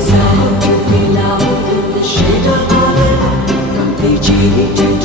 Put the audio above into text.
sound too loud in the shade of our river, from Fiji to